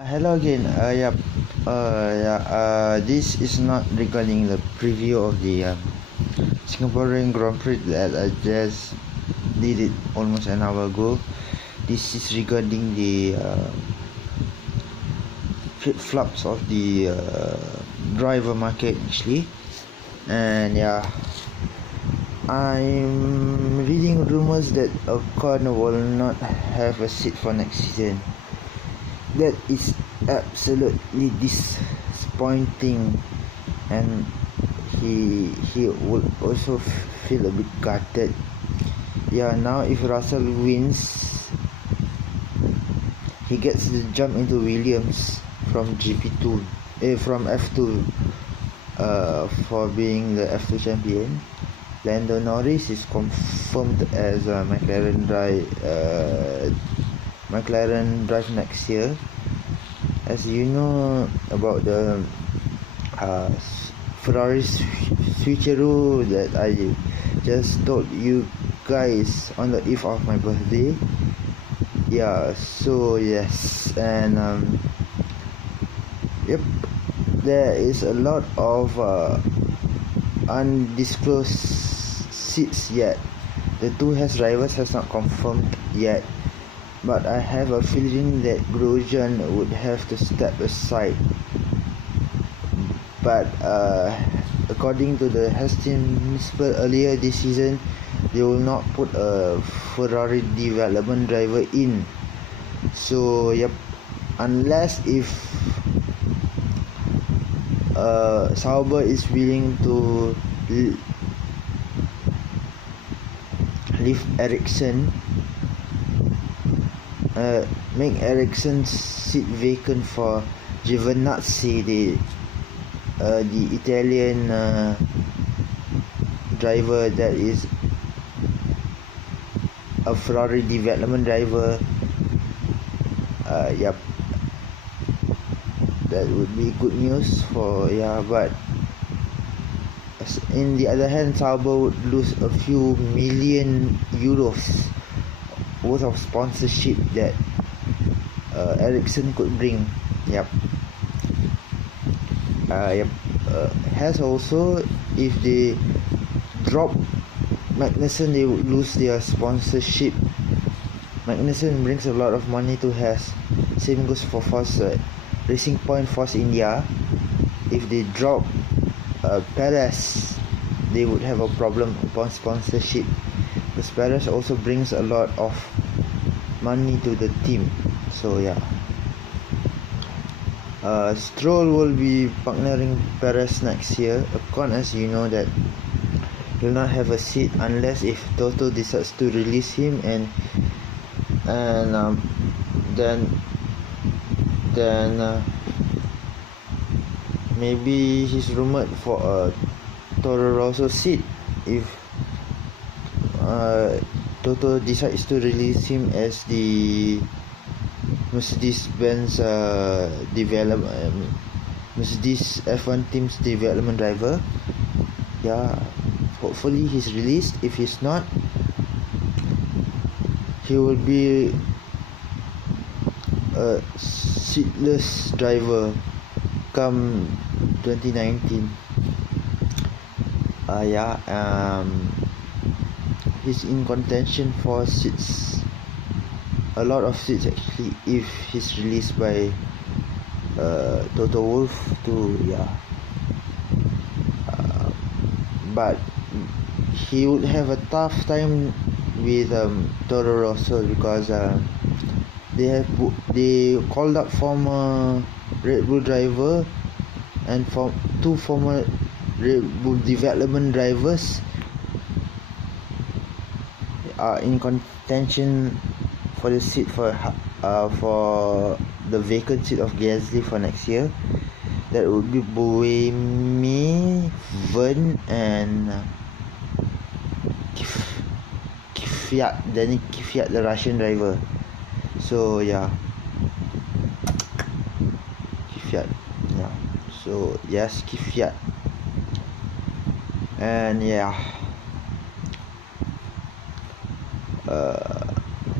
Hello again. Yep. This is not regarding the preview of the Singaporean Grand Prix that I just did it almost an hour ago. This is regarding the flip-flops of the driver market actually. And yeah, I'm reading rumors that Ocon will not have a seat for next season. That is absolutely disappointing, and he would also feel a bit gutted. Yeah, now if Russell wins, he gets the jump into Williams from GP2, from F2, for being the F2 champion. Lando Norris is confirmed as a McLaren drive next year. As you know about the Ferrari's switcheroo that I just told you guys on the eve of my birthday. Yeah, so yes, and yep, there is a lot of undisclosed seats yet. The two drivers has not confirmed yet, but I have a feeling that Grosjean would have to step aside. But according to the Hastings earlier this season, they will not put a Ferrari development driver in. So yep, unless if Sauber is willing to leave Ericsson, make Ericsson's seat vacant for Giovinazzi, the Italian driver that is a Ferrari development driver. Yep, that would be good news for but in the other hand, Sauber would lose a few million euros worth of sponsorship that Ericsson could bring. Has also, if they drop Magnussen, they would lose their sponsorship. Magnussen brings a lot of money to Haas. Same goes for Force Racing Point, Force India. If they drop Perez, they would have a problem upon sponsorship, because Perez also brings a lot of money to the team. So Stroll will be partnering Perez next year. Ocon, as you know, that will not have a seat unless if Toto decides to release him, and then maybe he's rumored for a Toro Rosso seat if Toto decides to release him as the Mercedes-Benz Mercedes F1 team's development driver. Hopefully he's released. If he's not, he will be a seatless driver come 2019. He's in contention for seats, a lot of seats actually, if he's released by Toto Wolff but he would have a tough time with Toro Rosso, because they called up former Red Bull driver and two former Red Bull development drivers are in contention for the seat for the vacant seat of Gasly for next year. That would be Buemi, Vern, and Kvyat, Danny Kvyat, the Russian driver. So Kvyat. So yes, Kvyat. And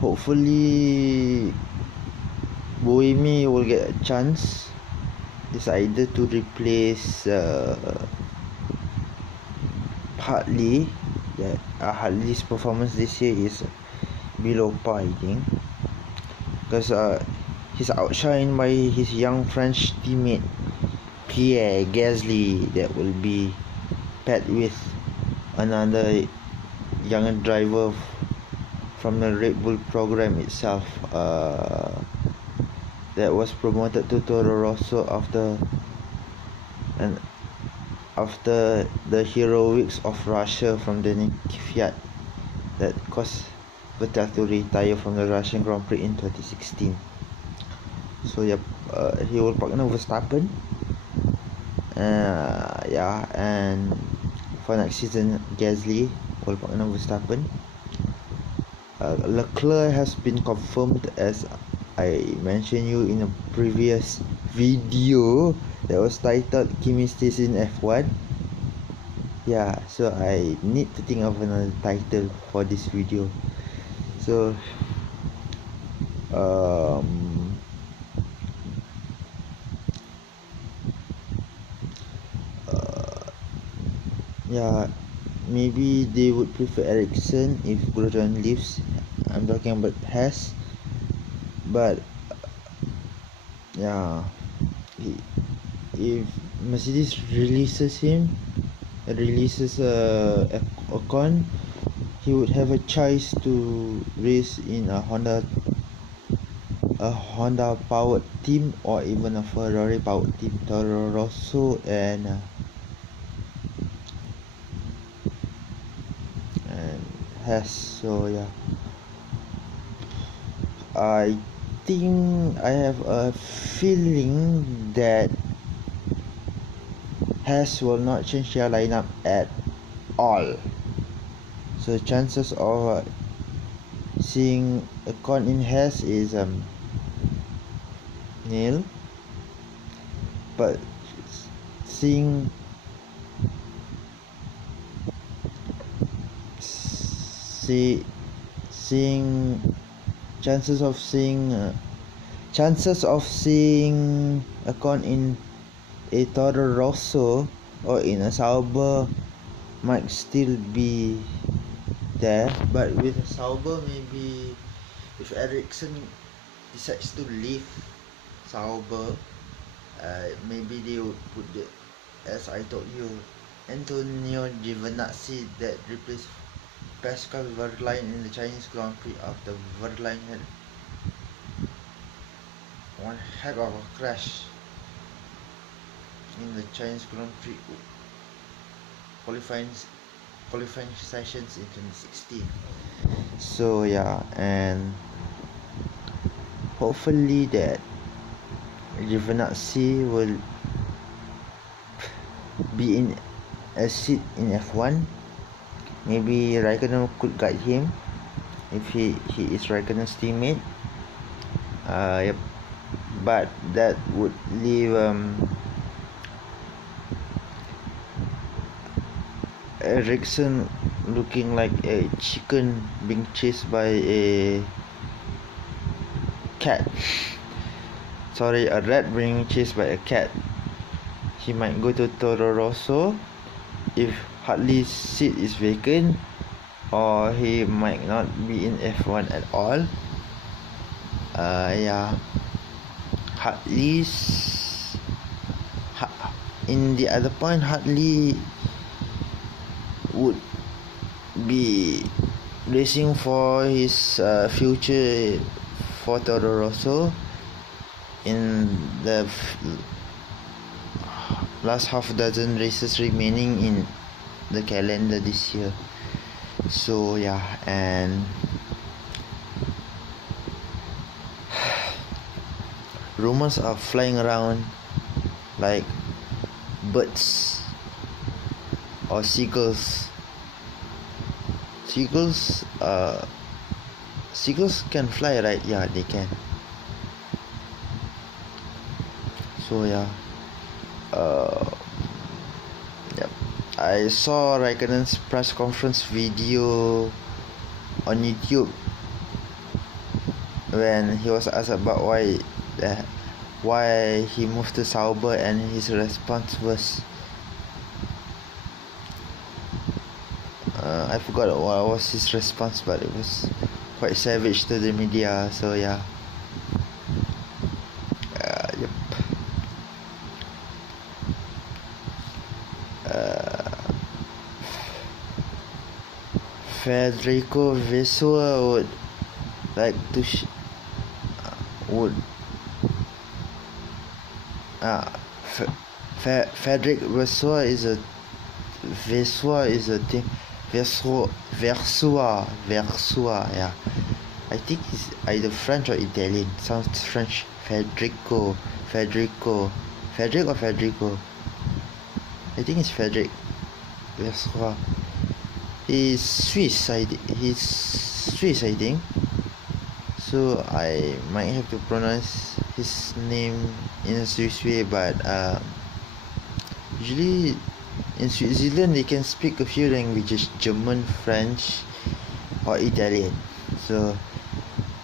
hopefully Buemi will get a chance. It's either to replace Hartley. That Hartley's performance this year is below par, I think, because he's outshined by his young French teammate Pierre Gasly, that will be paired with another younger driver from the Red Bull program itself, that was promoted to Toro Rosso after the heroics of Russia from Danny Kvyat that caused Vettel to retire from the Russian Grand Prix in 2016. So yep, he will partner Verstappen. And for next season, Gasly will partner Verstappen. Leclerc has been confirmed, as I mentioned you in a previous video that was titled Kimi stays in F1. Yeah, so I need to think of another title for this video. So yeah, maybe they would prefer Ericsson if Grosjean leaves. I'm talking about Haas, but yeah, if Mercedes releases Ocon, he would have a choice to race in a Honda powered team or even a Ferrari powered team, Toro Rosso and Haas. So yeah, I think I have a feeling that Haas will not change their lineup at all. So chances of seeing Ocon in Haas is nil. But seeing chances of seeing Ocon in a Toro Rosso or in a Sauber might still be there, but with a Sauber, maybe if Ericsson decides to leave Sauber, maybe they would put as I told you, Antonio Giovinazzi that replaced Pascal Wehrlein in the Chinese Grand Prix after Wehrlein had one heck of a crash in the Chinese Grand Prix qualifying sessions in 2016. So yeah, and hopefully that Giovinazzi will be in a seat in F1. Maybe Raikkonen could guide him if he is Raikkonen's teammate. Yep. But that would leave Ericsson looking like a chicken being chased by a cat. Sorry, a rat being chased by a cat. He might go to Toro Rosso if Hartley's seat is vacant, or he might not be in F1 at all. Yeah, in the other point, Hartley would be racing for his future for Toro Rosso in the last half dozen races remaining in the calendar this year. So yeah, and rumors are flying around like birds or seagulls. Seagulls can fly, right? Yeah, they can. So yeah, yep. I saw Raikkonen's press conference video on YouTube when he was asked about why why he moved to Sauber, and his response was I forgot what was his response, but it was quite savage to the media. So yeah, yep. Federico Vasseur would like to would Frederic Vasseur is a team. Versua, yeah. I think he's either French or Italian. Sounds French. Frederic or Federico. I think it's Frederic Versua. He's Swiss, I think. So I might have to pronounce his name in a Swiss way, but usually in Switzerland they can speak a few languages: German, French, or Italian. So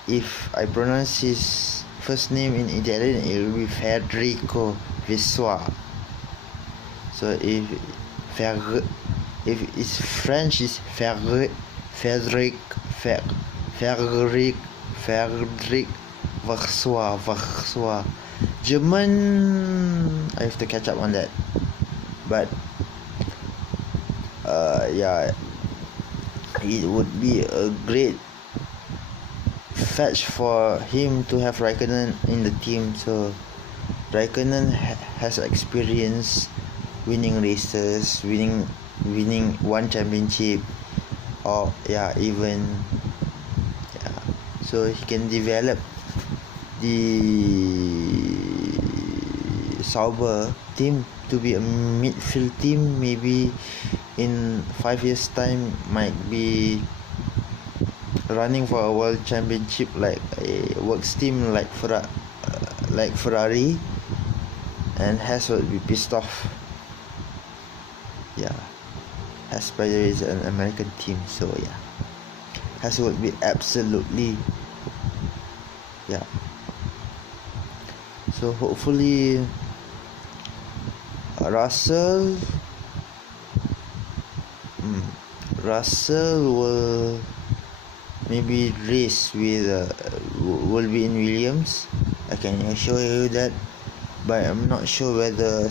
if I pronounce his first name in Italian, it will be Federico Vasseur. So if it's French, it's Frederic Vasseur. German, I have to catch up on that. But yeah, it would be a great fetch for him to have Raikkonen in the team. So Raikkonen has experience winning races, winning one championship, or so he can develop the Sauber team to be a midfield team. Maybe in 5 years time might be running for a world championship, like a works team like Ferrari, and Haas would be pissed off. Yeah, Haas by the way is an American team, so yeah, Haas would be absolutely, yeah. So hopefully Russell will maybe race with will be in Williams. I can assure you that, but I'm not sure whether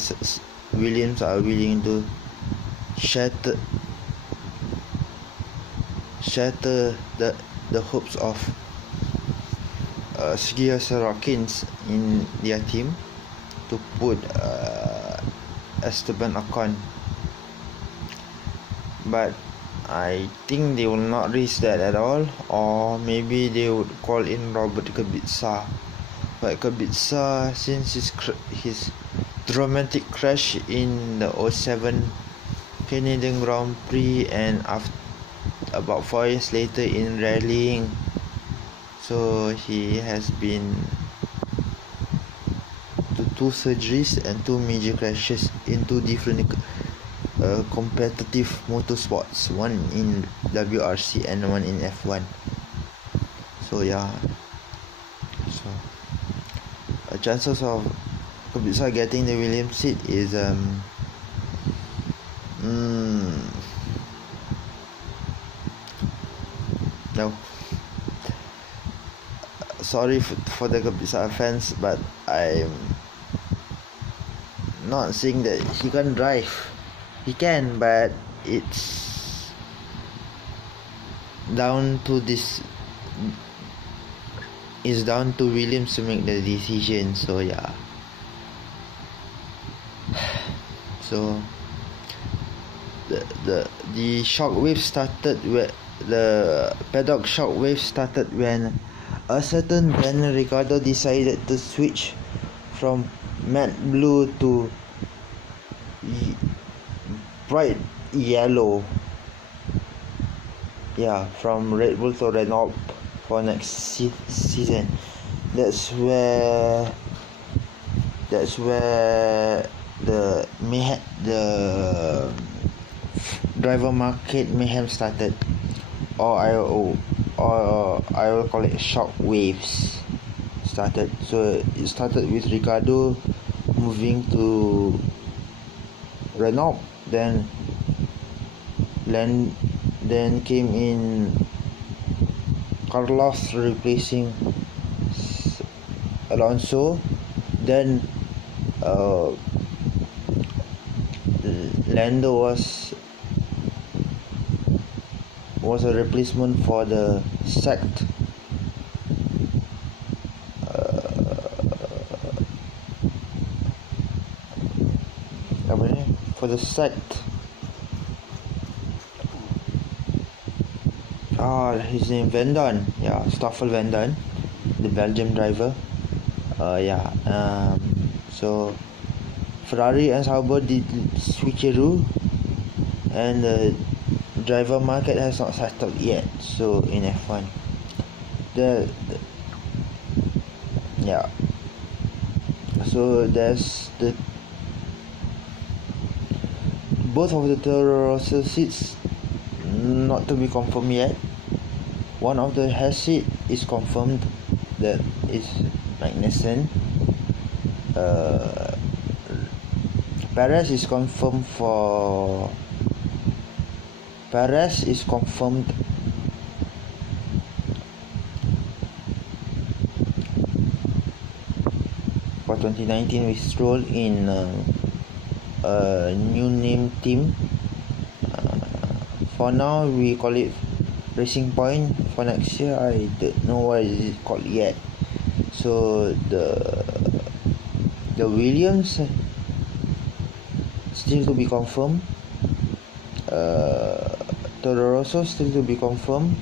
Williams are willing to shatter the hopes of Sergio Sorokin in their team to put Esteban Ocon. But I think they will not risk that at all, or maybe they would call in Robert Kubica. But Kubica, since his dramatic crash in the 07 Canadian Grand Prix, and after about 4 years later in rallying, so he has been to 2 surgeries and 2 major crashes in 2 different competitive motorsports, one in WRC and one in F1. So yeah, so chances of Kubica getting the Williams seat is no. Sorry for the Kubica fans, but I'm not saying that he can't drive. He can, but it's down to Williams to make the decision. So yeah. So the shockwave started where the paddock shockwave started when a certain Daniel Ricciardo decided to switch from matte blue to bright yellow. Yeah, from Red Bull to Renault for next season. That's where the driver market mayhem started, or I will call it shock waves started. So it started with Ricardo moving to Renault, then came in Carlos replacing Alonso. Then Lando was a replacement for the sacked his name Vendon, Stoffel Vendon, the Belgium driver. So Ferrari and Sauber did switcheroo, and the driver market has not settled yet. So in F1, so there's both of the Toro Rosso seats not to be confirmed yet. One of the Haas seat is confirmed, that is Magnussen. Perez is confirmed for 2019 with Stroll in a new name team. For now we call it Racing Point. For next year I don't know what is it called yet. So the Williams still to be confirmed. Toro Rosso still to be confirmed.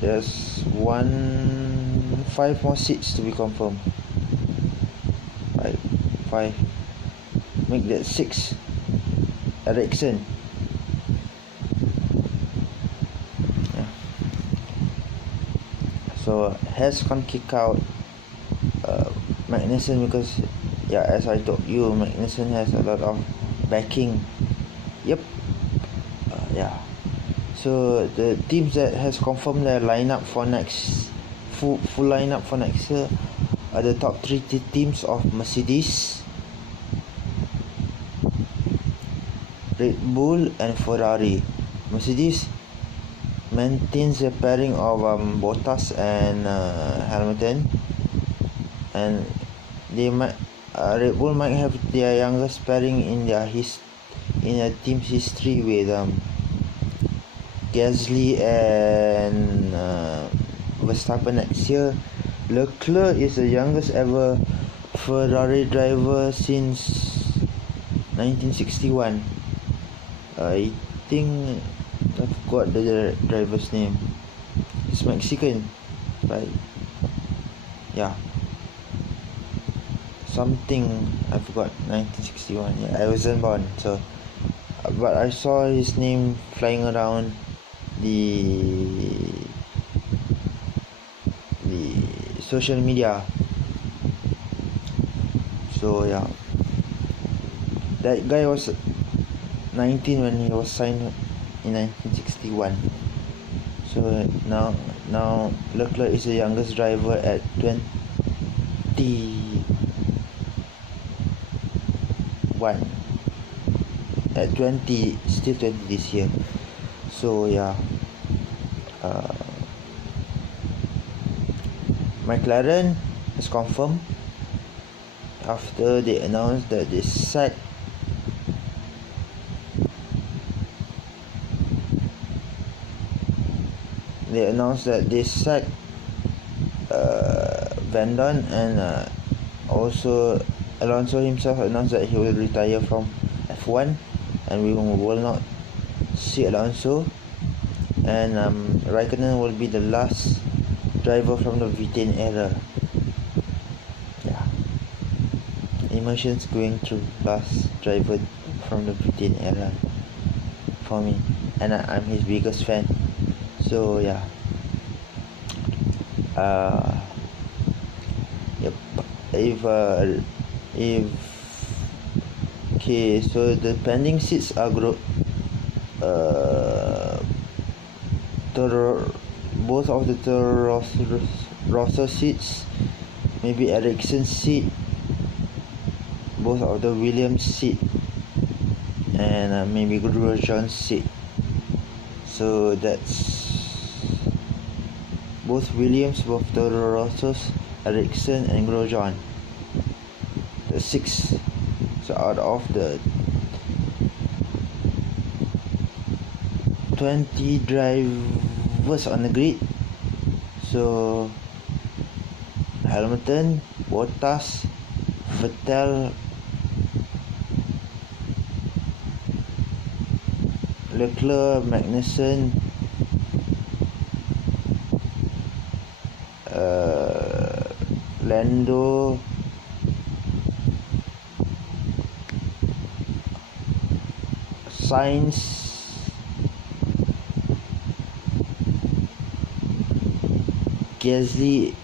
There's 5 more seats to be confirmed. Five. Make that 6. Ericsson. So Haas can't kick out Magnussen because as I told you, Magnussen has a lot of backing. So the teams that has confirmed their lineup for full lineup for next year are the top 3 teams of Mercedes, Red Bull and Ferrari. Mercedes maintains the pairing of Bottas and Hamilton, and Red Bull might have their youngest pairing in a team's history with Gasly and Verstappen next year. Leclerc is the youngest ever Ferrari driver since 1961. I think I forgot the driver's name. It's Mexican, right? Something I forgot. 1961. I wasn't born, so but I saw his name flying around the social media. So that guy was 19 when he was signed in 1961. So now Leclerc is the youngest driver at 21. At 20, still 20 this year. So McLaren is confirmed after they announced that they sacked Vendon, and also Alonso himself announced that he will retire from F1, and we will not see Alonso, and Raikkonen will be the last driver from the V10 era. Emotions going through last driver from the V10 era for me, and I'm his biggest fan. So so the pending seats are both of the Toro Rosso seats, maybe Ericsson seat, both of the Williams seat, and maybe Grosjean seat. So that's both Williams, both Toro Rossos, Ericsson and Grosjean. The 6. So out of the 20 drivers on the grid, so Hamilton, Bottas, Vettel, Leclerc, Magnussen, Lando, Sainz, Gasly,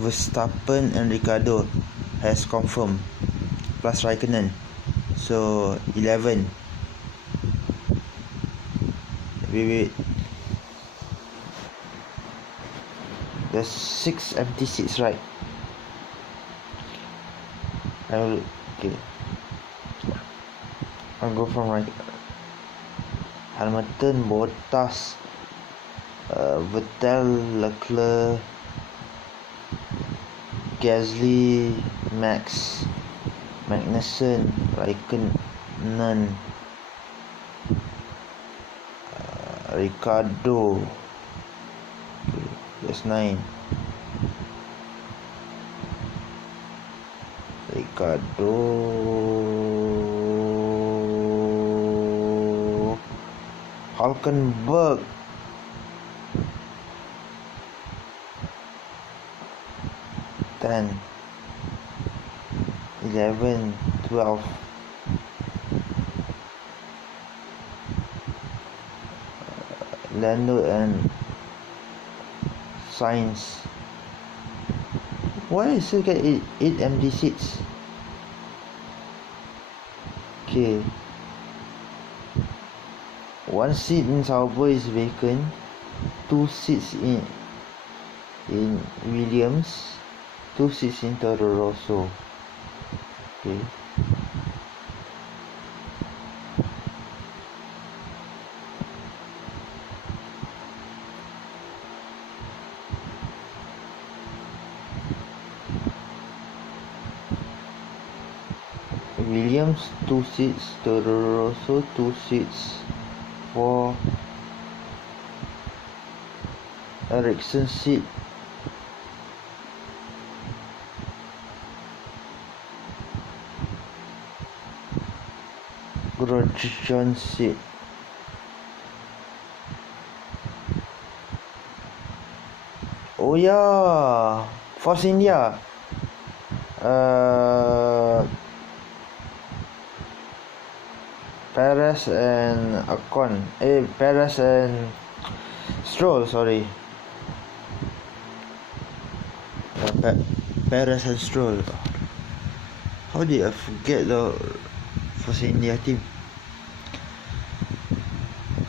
Verstappen and Ricciardo has confirmed, plus Raikkonen. So 11. Wait. There's 6 empty seats, right? I'll go from right. Hamilton, Bottas, Vettel, Leclerc, Gasly, Max, Magnussen, Raikkonen, Ricciardo. Okay, that's 9. Ricciardo, Hulkenberg, ten, 11, 12. Lando and Sainz. Why I still get 8 empty seats? Okay. 1 seat in Sauber is vacant. 2 seats in Williams. 2 seats in Toro Rosso. Okay. Williams 2 seats, Toro Rosso 2 seats for Ericsson seat. Grosjean seat. Oh yeah, Force India. Perez and Ocon. Perez and Stroll. Sorry. Perez and Stroll. How did I forget the Force India team?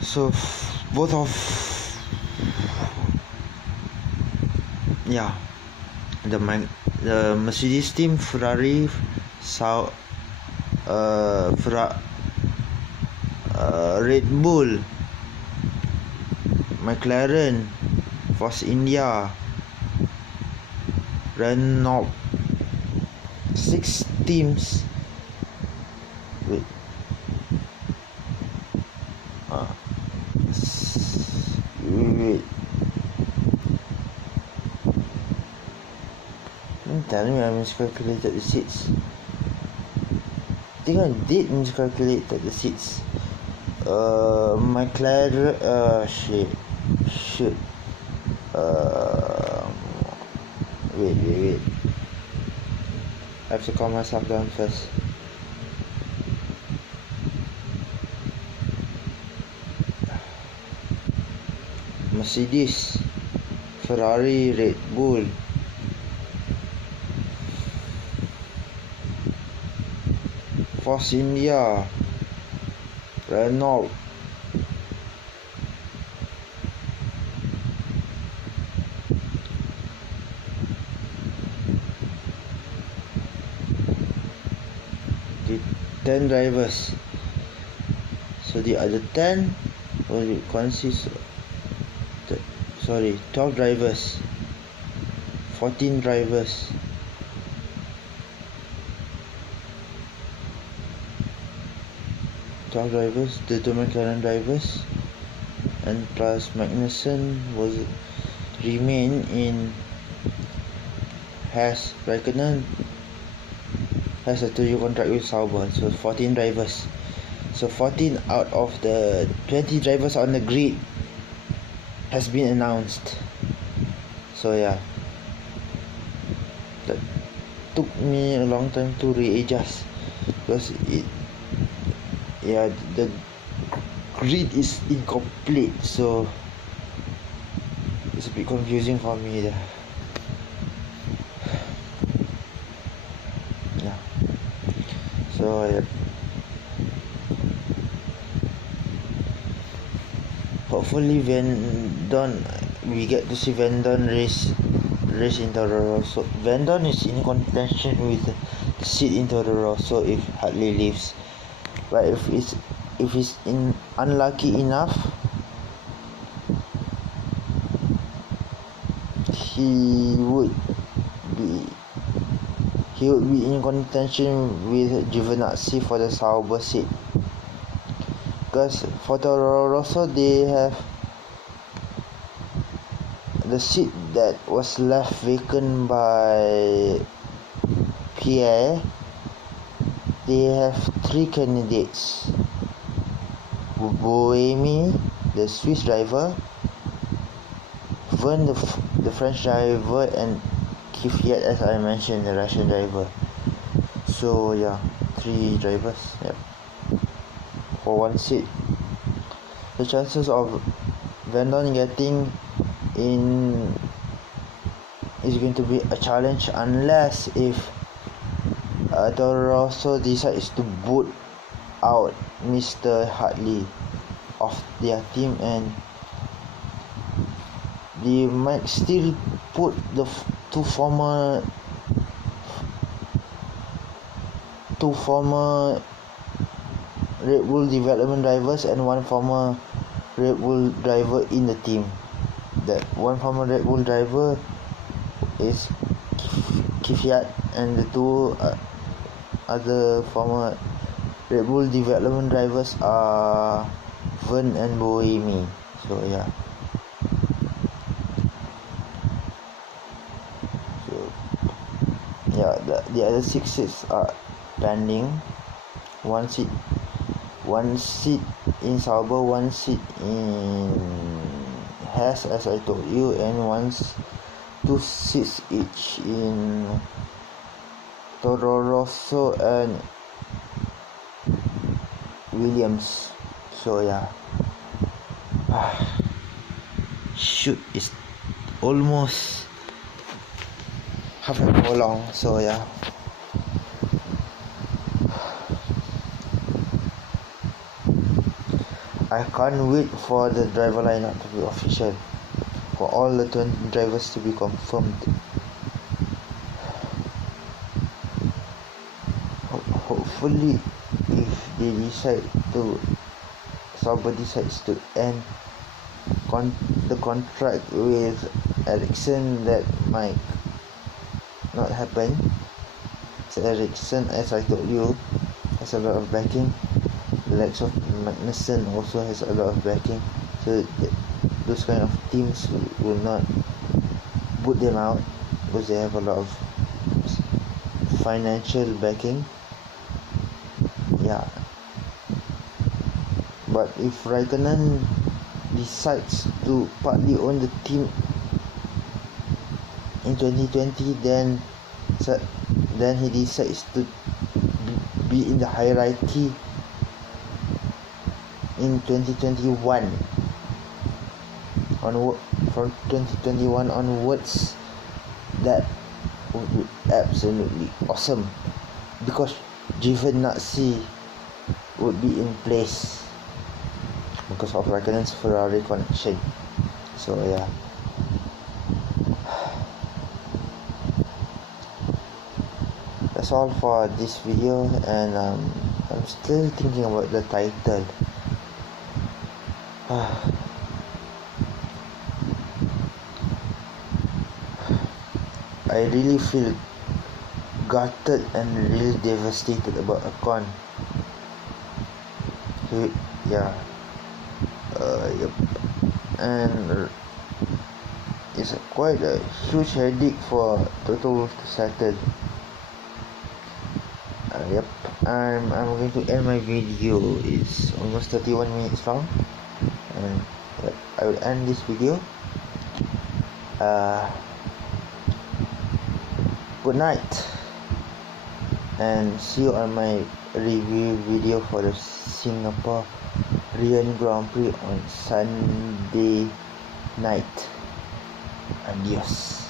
So both of the Mercedes team, Ferrari, Red Bull, McLaren, Force India, Renault. 6 teams. Wait. Wait. Don't tell me I miscalculated the seats. I think I did miscalculate the seats. McLaren, shit. Wait. I have to calm myself down first. Mercedes, Ferrari, Red Bull, Force India, Renault, 10 drivers. So the other 10 will consist 12 drivers, 14 drivers, the two McLaren drivers, and plus Magnussen was remain in Haas. Raikkonen has a 2-year contract with Sauber, so 14 drivers. So 14 out of the 20 drivers on the grid has been announced. So yeah, that took me a long time to readjust because the grid is incomplete, so it's a bit confusing for me there. Yeah. So yeah. Hopefully we get to see Vendon race in Toro Rosso. Vendon is in contention with the seat in Toro Rosso if Hartley leaves. But if he's unlucky enough, he would be in contention with Giovinazzi for the Sauber seat. Because for Toro Rosso, they have the seat that was left vacant by Pierre. They have 3 candidates: Buemi, the Swiss driver, Vern, the French driver, and Kvyat, as I mentioned, the Russian driver. So yeah, 3 drivers. Yep. For one seat. The chances of Vendon getting in is going to be a challenge unless if Toro Rosso decides to boot out Mr. Hartley of their team, and they might still put the two former Red Bull development drivers and one former Red Bull driver in the team. That one former Red Bull driver is Kvyat, and the 2 other former Red Bull development drivers are Vern and Buemi. So yeah. So yeah, the other 6 seats are pending. One seat in Sauber, 1 seat in Haas, as I told you, and 2 seats each in Toro Rosso and Williams. So yeah, shoot, it's almost half an hour long. So yeah. I can't wait for the driver lineup to be official, for all the 20 drivers to be confirmed. Hopefully, if Sauber decides to end the contract with Ericsson, that might not happen. So Ericsson, as I told you, has a lot of backing. The likes of Magnussen also has a lot of backing, so those kind of teams will not put them out because they have a lot of financial backing. Yeah, but if Raikkonen decides to partly own the team in 2020, then he decides to be in the hierarchy in 2021 from 2021 onwards. That would be absolutely awesome, because Giovinazzi would be in place because of Raikkonen's Ferrari connection. So yeah, that's all for this video, and I'm still thinking about the title. I really feel gutted and really devastated about Akon. Yep. And it's quite a huge headache for Toto Wolff to settle. Yep. I'm going to end my video. It's almost 31 minutes long, and yep, I will end this video. Good night, and see you on my review video for the Singapore Grand Prix on Sunday night. Adios.